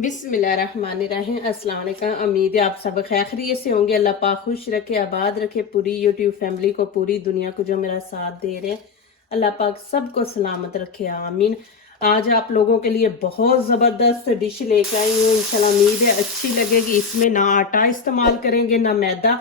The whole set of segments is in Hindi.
बिस्मिल्लाहिर्रहमानिर्रहीम। अस्सलाम वालेकुम। उम्मीद है आप सब खैरियत से होंगे। अल्लाह पाक खुश रखे, आबाद रखे पूरी यूट्यूब फैमिली को, पूरी दुनिया को जो मेरा साथ दे रहे हैं। अल्लाह पाक सबको सलामत रखे, आमीन। आज आप लोगों के लिए बहुत ज़बरदस्त डिश लेकर आई हूँ। इंशाल्लाह उम्मीद है अच्छी लगेगी। इसमें ना आटा इस्तेमाल करेंगे ना मैदा,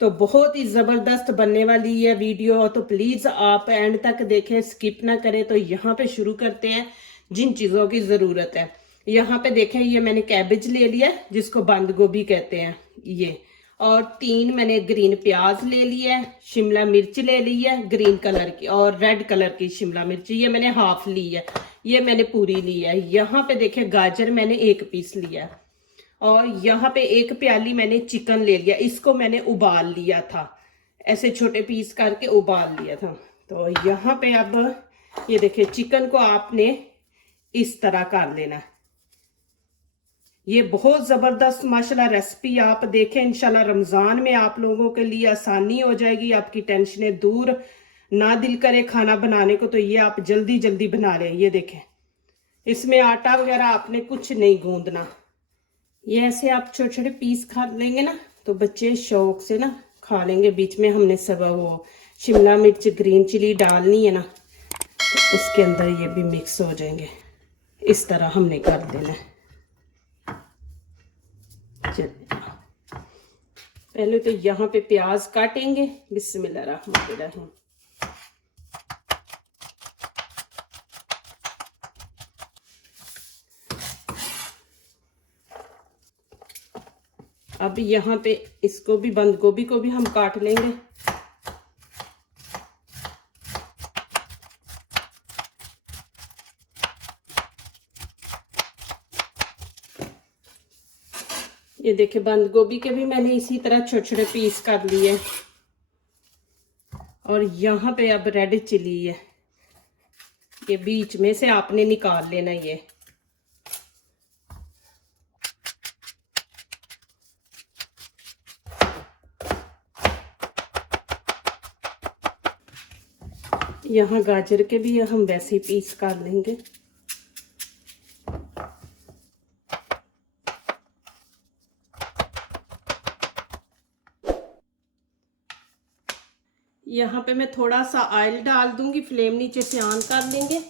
तो बहुत ही ज़बरदस्त बनने वाली है वीडियो। तो प्लीज़ आप एंड तक देखें, स्किप ना करें। तो यहाँ पे शुरू करते हैं जिन चीज़ों की ज़रूरत है। यहाँ पे देखें, ये मैंने कैबेज ले लिया जिसको बंद गोभी कहते हैं ये, और 3 मैंने ग्रीन प्याज ले लिया है, शिमला मिर्च ले ली है ग्रीन कलर की, और रेड कलर की शिमला मिर्च ये मैंने हाफ ली है, ये मैंने पूरी ली है। यहाँ पे देखें गाजर मैंने 1 पीस लिया है, और यहाँ पे 1 प्याली मैंने चिकन ले लिया, इसको मैंने उबाल लिया था, ऐसे छोटे पीस करके उबाल लिया था। तो यहाँ पे अब ये देखिए चिकन को आपने इस तरह कर लेना। ये बहुत ज़बरदस्त माशाल्लाह रेसिपी आप देखें, इंशाल्लाह रमज़ान में आप लोगों के लिए आसानी हो जाएगी, आपकी टेंशनें दूर। ना दिल करे खाना बनाने को तो ये आप जल्दी जल्दी बना लें। ये देखें, इसमें आटा वगैरह आपने कुछ नहीं गूंदना। ये ऐसे आप छोटे छोटे पीस खा लेंगे ना तो बच्चे शौक से ना खा लेंगे। बीच में हमने सब वो शिमला मिर्च ग्रीन चिली डालनी है ना, तो उसके अंदर ये भी मिक्स हो जाएंगे। इस तरह हमने कर देना है। पहले तो यहाँ पे प्याज काटेंगे। बिस्मिल्लाहिर्रहमानिर्रहीम। अब यहाँ पे इसको भी, बंद गोभी को भी हम काट लेंगे। ये देखिए बंद गोभी के भी मैंने इसी तरह छोटे छोटे पीस कर लिए। और यहाँ पे अब रेड चिली है, ये बीच में से आपने निकाल लेना। ये यहाँ गाजर के भी हम वैसे पीस कर लेंगे। यहाँ पे मैं थोड़ा सा ऑयल डाल दूंगी, फ्लेम नीचे से ऑन कर लेंगे।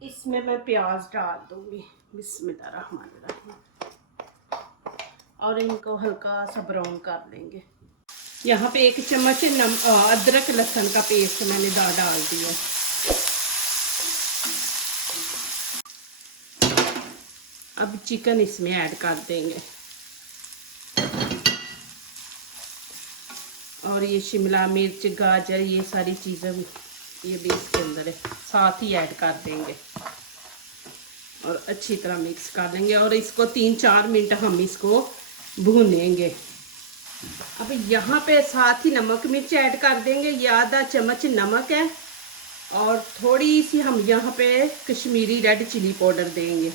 इसमें मैं प्याज डाल दूंगी। बिस्मिल्लाहिर्रहमानिर्रहीम। और इनको हल्का सा ब्राउन कर लेंगे। यहाँ पे 1 चम्मच अदरक लहसुन का पेस्ट मैंने डाल दिया। अब चिकन इसमें ऐड कर देंगे, और ये शिमला मिर्च गाजर ये सारी चीज़ें ये भी इसके अंदर है, साथ ही ऐड कर देंगे और अच्छी तरह मिक्स कर लेंगे। और इसको 3-4 मिनट हम इसको भूनेंगे। अब यहाँ पे साथ ही नमक मिर्च ऐड कर देंगे। ये आधा चम्मच नमक है, और थोड़ी सी हम यहाँ पे कश्मीरी रेड चिली पाउडर देंगे,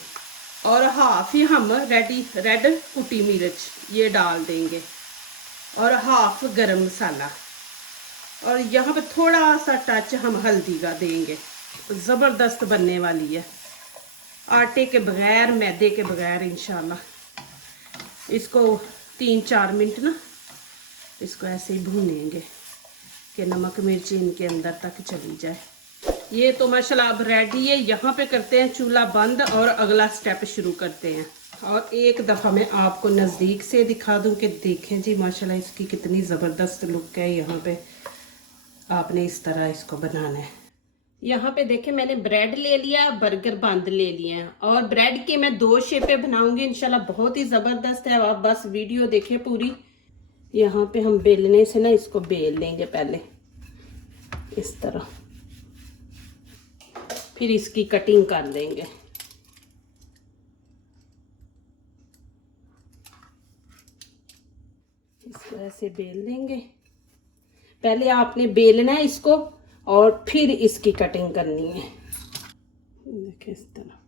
और हाफ ही हम रेड कुटी मिर्च ये डाल देंगे, और हाफ गरम मसाला, और यहाँ पे थोड़ा सा टच हम हल्दी का देंगे। ज़बरदस्त बनने वाली है, आटे के बगैर मैदे के बगैर इंशाल्लाह। इसको 3-4 मिनट ना इसको ऐसे ही भूनेंगे कि नमक मिर्च इनके अंदर तक चली जाए। ये तो माशाल्लाह अब रेडी है। यहाँ पे करते हैं चूल्हा बंद और अगला स्टेप शुरू करते हैं। और एक दफ़ा मैं आपको नज़दीक से दिखा दूं कि देखें जी माशाल्लाह इसकी कितनी ज़बरदस्त लुक है। यहाँ पे आपने इस तरह इसको बनाना है। यहाँ पे देखें मैंने ब्रेड ले लिया, बर्गर बंद ले लिए हैं, और ब्रेड के मैं 2 शेपें बनाऊंगी इंशाल्लाह। बहुत ही ज़बरदस्त है, आप बस वीडियो देखें पूरी। यहाँ पे हम बेलने से ना इसको बेल लेंगे पहले इस तरह, फिर इसकी कटिंग कर लेंगे। इसको ऐसे बेल देंगे। पहले आपने बेलना है इसको, और फिर इसकी कटिंग करनी है। देखिए इस तरह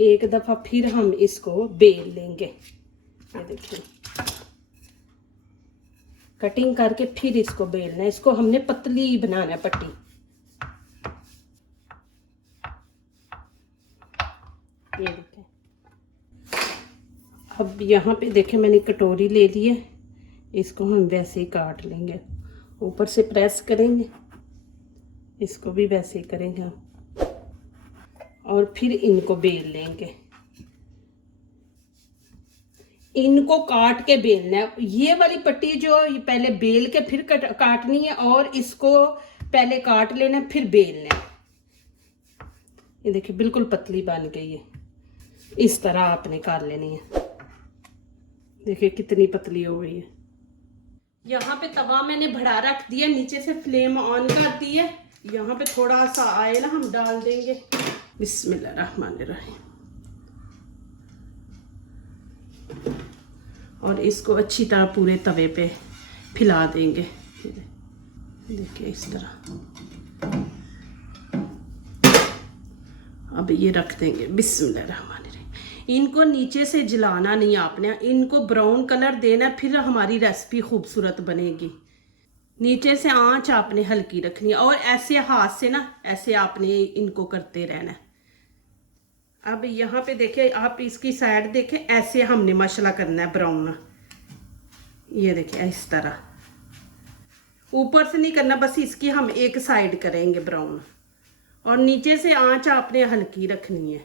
एक दफ़ा फिर हम इसको बेल लेंगे। ये देखिए कटिंग करके फिर इसको बेलना है। इसको हमने पतली बनाना है पट्टी। ये देखें। अब यहाँ पे देखें मैंने कटोरी ले ली है, इसको हम वैसे ही काट लेंगे, ऊपर से प्रेस करेंगे, इसको भी वैसे ही करेंगे हम, और फिर इनको बेल लेंगे। इनको काट के बेलना है। ये वाली पट्टी जो ये पहले बेल के फिर काटनी है, और इसको पहले काट लेना है फिर बेलना है। ये देखिए बिल्कुल पतली बन गई है, इस तरह आपने कर लेनी है। देखिए कितनी पतली हो गई है। यहाँ पे तवा मैंने बढ़ा रख दिया, नीचे से फ्लेम ऑन कर दी है। यहाँ पे थोड़ा सा ऑयल हम डाल देंगे। बिस्मिल्लाहिर्रहमानिर्रहीम। और इसको अच्छी तरह पूरे तवे पे फैला देंगे। देखिए इस तरह। अब ये रख देंगे। बिस्मिल्लाहिर्रहमानिर्रहीम। इनको नीचे से जलाना नहीं आपने, इनको ब्राउन कलर देना, फिर हमारी रेसिपी खूबसूरत बनेगी। नीचे से आंच आपने हल्की रखनी है, और ऐसे हाथ से ना ऐसे आपने इनको करते रहना है। अब यहाँ पे देखिए, आप इसकी साइड देखें, ऐसे हमने मसाला करना है ब्राउन। ये देखिए इस तरह, ऊपर से नहीं करना, बस इसकी हम एक साइड करेंगे ब्राउन, और नीचे से आंच आपने हल्की रखनी है।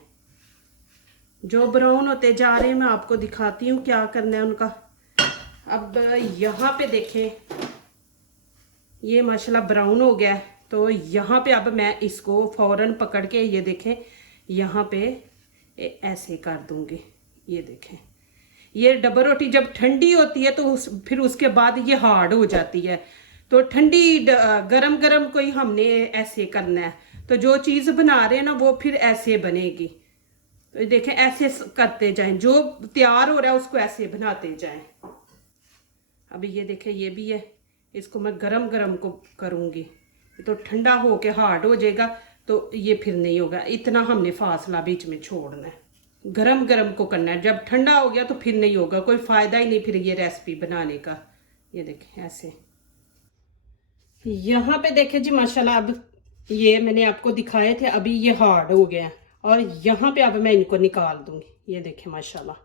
जो ब्राउन होते जा रहे हैं मैं आपको दिखाती हूँ क्या करना है उनका। अब यहाँ पे देखें, ये मसाला ब्राउन हो गया है, तो यहाँ पे अब मैं इसको फौरन पकड़ के, ये देखें यहाँ पे ऐसे कर दूंगी। ये देखें, ये डबल रोटी जब ठंडी होती है तो फिर उसके बाद ये हार्ड हो जाती है, तो ठंडी गरम गरम को ही हमने ऐसे करना है। तो जो चीज़ बना रहे हैं ना वो फिर ऐसे बनेगी। तो देखें ऐसे करते जाएं, जो तैयार हो रहा है उसको ऐसे बनाते जाएं। अभी ये देखें, ये भी है, इसको मैं गरम गरम को करूँगी, तो ठंडा हो के हार्ड हो जाएगा, तो ये फिर नहीं होगा। इतना हमने फासला बीच में छोड़ना है, गरम गरम को करना है। जब ठंडा हो गया तो फिर नहीं होगा, कोई फ़ायदा ही नहीं फिर ये रेसिपी बनाने का। ये देखें ऐसे। यहाँ पे देखें जी माशाल्लाह, अब ये मैंने आपको दिखाए थे, अभी ये हार्ड हो गया, और यहाँ पे अब मैं इनको निकाल दूंगी। ये देखें माशाल्लाह।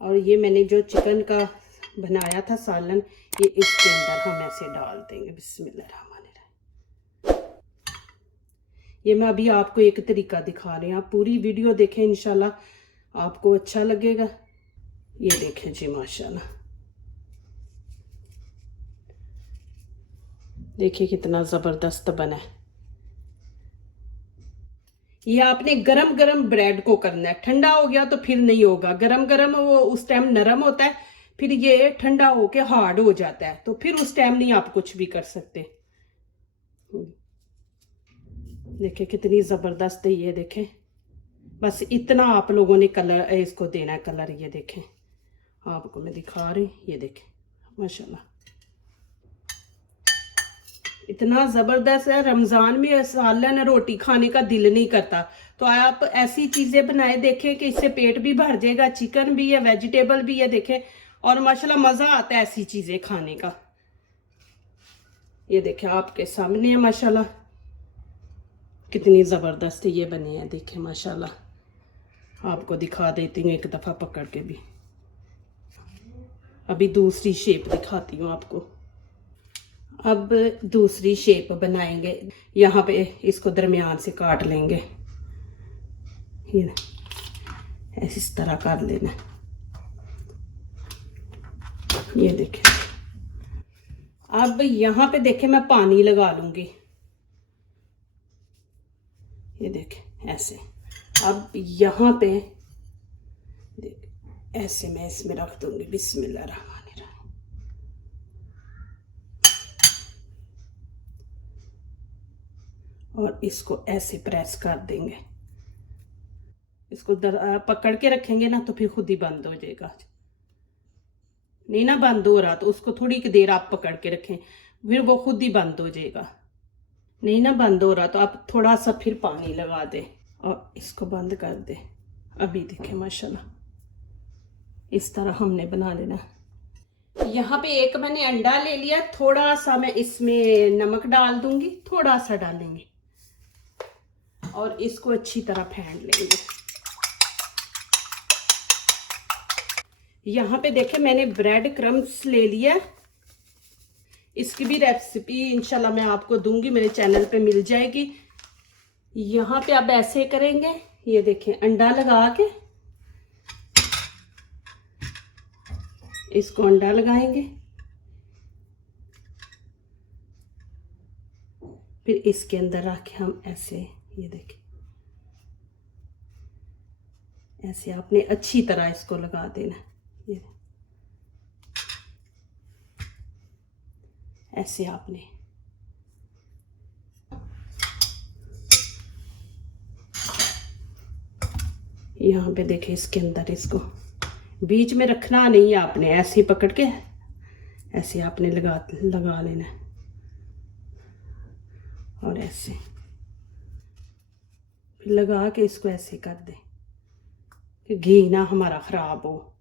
और ये मैंने जो चिकन का बनाया था सालन, ये इसके अंदर हम ऐसे डाल देंगे। बिस्मिल्लाहिर्रहमानिर्रहीम। ये मैं अभी आपको एक तरीका दिखा रही हूँ, आप पूरी वीडियो देखें, इंशाल्लाह आपको अच्छा लगेगा। ये देखें जी माशाल्लाह, देखिए कितना ज़बरदस्त बना है। ये आपने गरम गरम ब्रेड को करना है, ठंडा हो गया तो फिर नहीं होगा। गरम गरम वो उस टाइम नरम होता है, फिर ये ठंडा होके हार्ड हो जाता है, तो फिर उस टाइम नहीं आप कुछ भी कर सकते। देखिए कितनी ज़बरदस्त है। ये देखें, बस इतना आप लोगों ने कलर इसको देना है, कलर। ये देखें, आपको मैं दिखा रही, ये देखें माशाल्लाह, इतना ज़बरदस्त है। रमज़ान में सालन रोटी खाने का दिल नहीं करता, तो आप ऐसी चीज़ें बनाए देखें कि इससे पेट भी भर जाएगा। चिकन भी है, वेजिटेबल भी है, देखें, और माशाल्लाह मज़ा आता है ऐसी चीज़ें खाने का। ये देखें आपके सामने है माशाल्लाह, कितनी ज़बरदस्त ये बने हैं। देखें माशाल्लाह, आपको दिखा देती हूँ एक दफ़ा पकड़ के भी। अभी दूसरी शेप दिखाती हूँ आपको। अब दूसरी शेप बनाएंगे। यहाँ पे इसको दरमियान से काट लेंगे, ये इस तरह कर लेना। ये देखें, अब यहाँ पे देखें मैं पानी लगा लूंगी। ये देखें ऐसे। अब यहाँ पे ऐसे मैं इसमें रख दूंगी। बिस्मिल्लाहिर्रहमानिर्रहीम। और इसको ऐसे प्रेस कर देंगे। इसको पकड़ के रखेंगे ना तो फिर खुद ही बंद हो जाएगा। नहीं ना बंद हो रहा तो उसको थोड़ी देर आप पकड़ के रखें, फिर वो खुद ही बंद हो जाएगा। नहीं ना बंद हो रहा तो आप थोड़ा सा फिर पानी लगा दें और इसको बंद कर दें। अभी देखें माशाल्लाह, इस तरह हमने बना लेना। यहाँ पे एक मैंने अंडा ले लिया, थोड़ा सा मैं इसमें नमक डाल दूंगी, थोड़ा सा डालेंगे, और इसको अच्छी तरह फेंट लेंगे। यहाँ पे देखें मैंने ब्रेड क्रम्स ले लिया। इसकी भी रेसिपी इंशाल्लाह मैं आपको दूंगी, मेरे चैनल पे मिल जाएगी। यहाँ पे आप ऐसे करेंगे, ये देखें अंडा लगा के इसको अंडा लगाएंगे, फिर इसके अंदर रख के हम ऐसे, ये देखें ऐसे आपने अच्छी तरह इसको लगा देना। ये ऐसे आपने यहाँ पे देखें इसके अंदर इसको बीच में रखना नहीं है आपने, ऐसे ही पकड़ के ऐसे आपने लगा लेना है और ऐसे फिर लगा के इसको ऐसे कर दें कि घी ना हमारा ख़राब हो।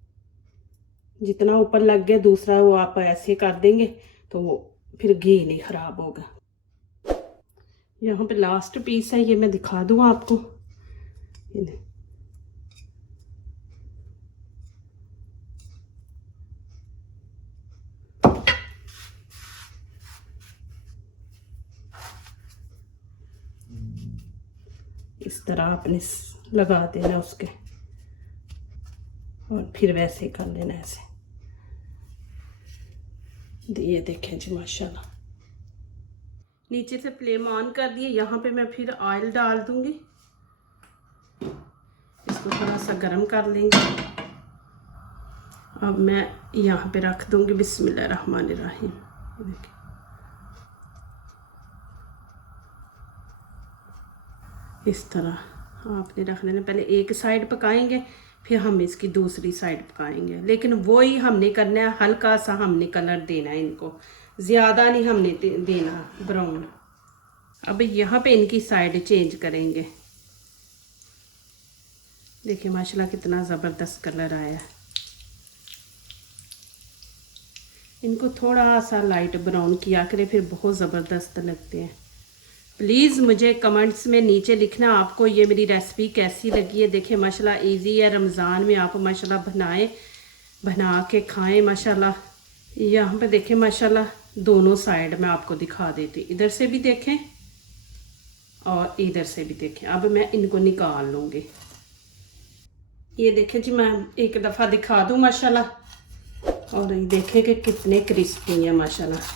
जितना ऊपर लग गया दूसरा वो आप ऐसे कर देंगे तो वो फिर घी नहीं ख़राब होगा। यहाँ पे लास्ट पीस है, ये मैं दिखा दूँ आपको। इस तरह आपने लगा देना उसके और फिर वैसे कर लेना ऐसे। ये देखें जी माशाल्लाह, नीचे से फ्लेम ऑन कर दिए। यहाँ पे मैं फिर ऑयल डाल दूंगी, इसको थोड़ा सा गर्म कर लेंगे। अब मैं यहाँ पे रख दूंगी बिस्मिल्लाहिर्रहमानिर्रहीम। देखिए इस तरह आपने रख लेना। पहले एक साइड पकाएंगे फिर हम इसकी दूसरी साइड पकाएंगे, लेकिन वही हमने करना है, हल्का सा हमने कलर देना है इनको, ज़्यादा नहीं हमने देना ब्राउन। अब यहाँ पे इनकी साइड चेंज करेंगे। देखिए माशाल्लाह कितना ज़बरदस्त कलर आया है। इनको थोड़ा सा लाइट ब्राउन किया करें, फिर बहुत ज़बरदस्त लगते हैं। प्लीज़ मुझे कमेंट्स में नीचे लिखना आपको ये मेरी रेसिपी कैसी लगी है। देखिए माशाल्लाह इजी है, रमज़ान में आप माशाल्लाह बना के खाएं माशाल्लाह। यहाँ पे देखें माशाल्लाह दोनों साइड मैं आपको दिखा देती, इधर से भी देखें और इधर से भी देखें। अब मैं इनको निकाल लूँगी। ये देखें जी, मैं एक दफ़ा दिखा दूँ माशाल्लाह, और ये देखें कि कितने क्रिस्पी हैं माशाल्लाह।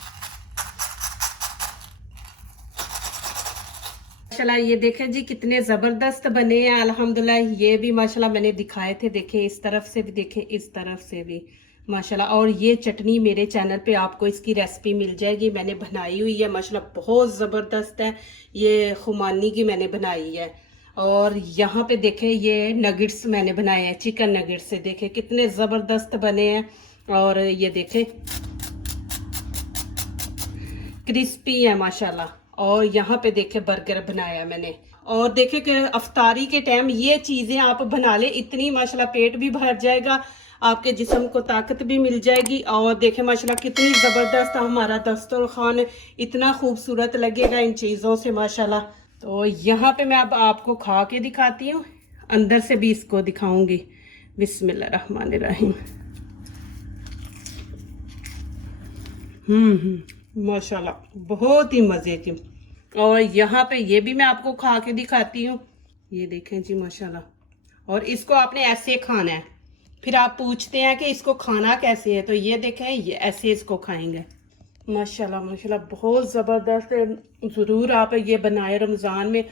माशाल्लाह ये देखें जी कितने ज़बरदस्त बने हैं अल्हम्दुलिल्लाह। ये भी माशाल्लाह मैंने दिखाए थे, देखें इस तरफ से भी, देखें इस तरफ से भी माशाल्लाह। और ये चटनी मेरे चैनल पे आपको इसकी रेसिपी मिल जाएगी, मैंने बनाई हुई है माशाल्लाह, बहुत ज़बरदस्त है। ये खुमानी की मैंने बनाई है। और यहाँ पे देखें ये नगेट्स मैंने बनाए हैं, चिकन नगेट्स से, देखें कितने ज़बरदस्त बने हैं। और ये देखें क्रिस्पी है माशाल्लाह। और यहाँ पे देखे बर्गर बनाया मैंने। और देखे कि अफ्तारी के टाइम ये चीज़ें आप बना ले, इतनी माशाल्लाह पेट भी भर जाएगा, आपके जिस्म को ताकत भी मिल जाएगी। और देखे माशाल्लाह कितनी ज़बरदस्त हमारा दस्तरखान इतना खूबसूरत लगेगा इन चीज़ों से माशाल्लाह। तो यहाँ पे मैं अब आपको खा के दिखाती हूँ, अंदर से भी इसको दिखाऊंगी। बिस्मिल्लाहिर्रहमानिर्रहीम। माशाल्लाह बहुत ही मज़े की। और यहाँ पे ये भी मैं आपको खा के दिखाती हूँ। ये देखें जी माशाल्लाह। और इसको आपने ऐसे खाना है, फिर आप पूछते हैं कि इसको खाना कैसे है, तो ये देखें ये ऐसे इसको खाएंगे माशाल्लाह। माशाल्लाह बहुत ज़बरदस्त। ज़रूर आप ये बनाए रमज़ान में,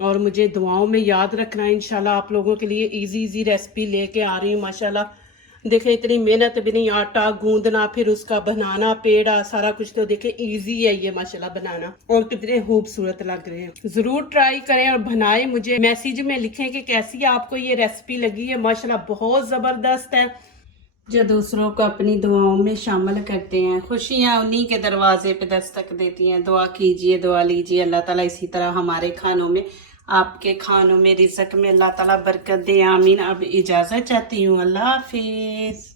और मुझे दुआओं में याद रखना। इंशाल्लाह आप लोगों के लिए इजी रेसिपी लेके आ रही हूँ माशाल्लाह। देखें इतनी मेहनत भी नहीं, आटा गूंदना फिर उसका बनाना, पेड़ा सारा कुछ, तो देखें इजी है ये माशाल्लाह बनाना। और कितने खूबसूरत लग रहे हैं। ज़रूर ट्राई करें और बनाएं, मुझे मैसेज में लिखें कि कैसी आपको ये रेसिपी लगी है। माशाल्लाह बहुत ज़बरदस्त है। जो दूसरों को अपनी दुआओं में शामिल करते हैं, खुशियाँ उन्हीं के दरवाजे पे दस्तक देती हैं। दुआ कीजिए, दुआ लीजिए, अल्लाह ताला इसी तरह हमारे खानों में, आपके खानों में, रिज़्क़ में अल्लाह ताला बरकत दे। आमीन। अब इजाज़त चाहती हूँ, अल्लाह हाफिज़।